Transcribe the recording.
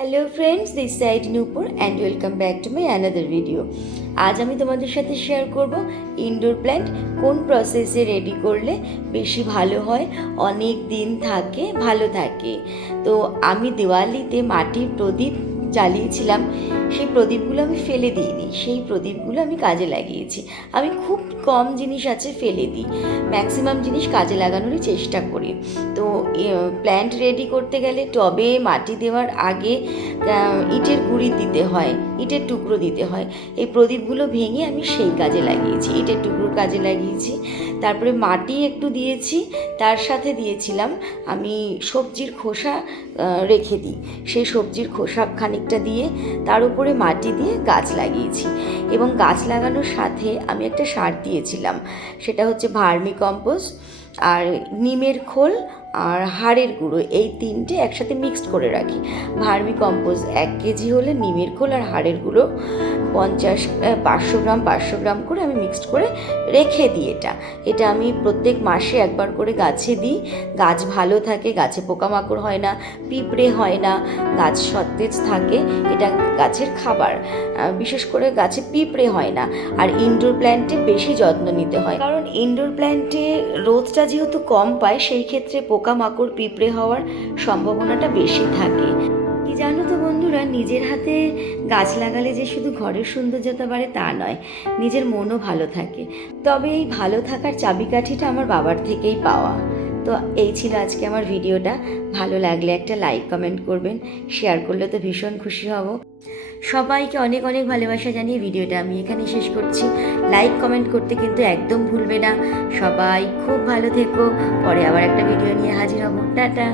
Hello friends, this side Nupur and welcome back to my another video. আজ আমি তোমাদের সাথে শেয়ার করব ইনডোর প্ল্যান্ট কোন প্রসেসে রেডি করলে বেশি ভালো হয়, অনেক দিন থাকে, ভালো থাকে। তো আমি দেওয়ালিতে মাটির প্রদীপ জ্বালিয়েছিলাম, সেই প্রদীপগুলো আমি ফেলে দিইনি, সেই প্রদীপগুলো আমি কাজে লাগিয়েছি। আমি খুব কম জিনিস আছে ফেলে দিই, ম্যাক্সিমাম জিনিস কাজে লাগানোরই চেষ্টা করি। তো প্ল্যান্ট রেডি করতে গেলে টবে মাটি দেওয়ার আগে ইটের গুঁড়ি দিতে হয়, ইটের টুকরো দিতে হয়। এই প্রদীপগুলো ভেঙে আমি সেই কাজে লাগিয়েছি, ইটের টুকরোর কাজে লাগিয়েছি। তারপরে মাটি একটু দিয়েছি, তার সাথে দিয়েছিলাম আমি সবজির খোসা রেখে দিই, সেই সবজির খোসা খানিকটা দিয়ে তার উপরে মাটি দিয়ে গাছ লাগিয়েছি। এবং গাছ লাগানোর সাথে আমি একটা সার দিয়েছিলাম, সেটা হচ্ছে ভার্মি কম্পোস্ট আর নিমের খোল আর হাড়ের গুঁড়ো, এই তিনটে একসাথে মিক্সড করে রাখি। ভার্মি কম্পোস্ট 1 কেজি হলে নিমের খোল আর হাড়ের গুঁড়ো 500 গ্রাম করে আমি মিক্সড করে রেখে দিই। এটা আমি প্রত্যেক মাসে একবার করে গাছে দিই। গাছ ভালো থাকে, গাছে পোকামাকড় হয় না, পিঁপড়ে হয় না, গাছ সতেজ থাকে, এটা গাছের খাবার। বিশেষ করে গাছে পিঁপড়ে হয় না। আর ইনডোর প্ল্যান্টে বেশি যত্ন নিতে হয়, কারণ ইনডোর প্ল্যান্টে রোদটা যেহেতু কম পায়, সেই ক্ষেত্রে পোকামাকড় পিঁপড়ে হওয়ার সম্ভাবনাটা বেশি থাকে। কি জানো তো বন্ধুরা, নিজের হাতে গাছ লাগালে যে শুধু ঘরের সৌন্দর্যতা বাড়ে তা নয়, নিজের মনও ভালো থাকে। তবে এই ভালো থাকার চাবিকাঠিটা আমার বাবার থেকেই পাওয়া। তো এই ছিল আজকে আমার ভিডিওটা। ভালো লাগলে একটা লাইক কমেন্ট করবেন, শেয়ার করলে তো ভীষণ খুশি হব। সবাইকে অনেক অনেক ভালোবাসা জানিয়ে ভিডিওটা আমি এখানে শেষ করছি। লাইক কমেন্ট করতে কিন্তু একদম ভুলবে না। সবাই খুব ভালো থেকো। পরে আবার একটা ভিডিও নিয়ে হাজির হব। টাটা।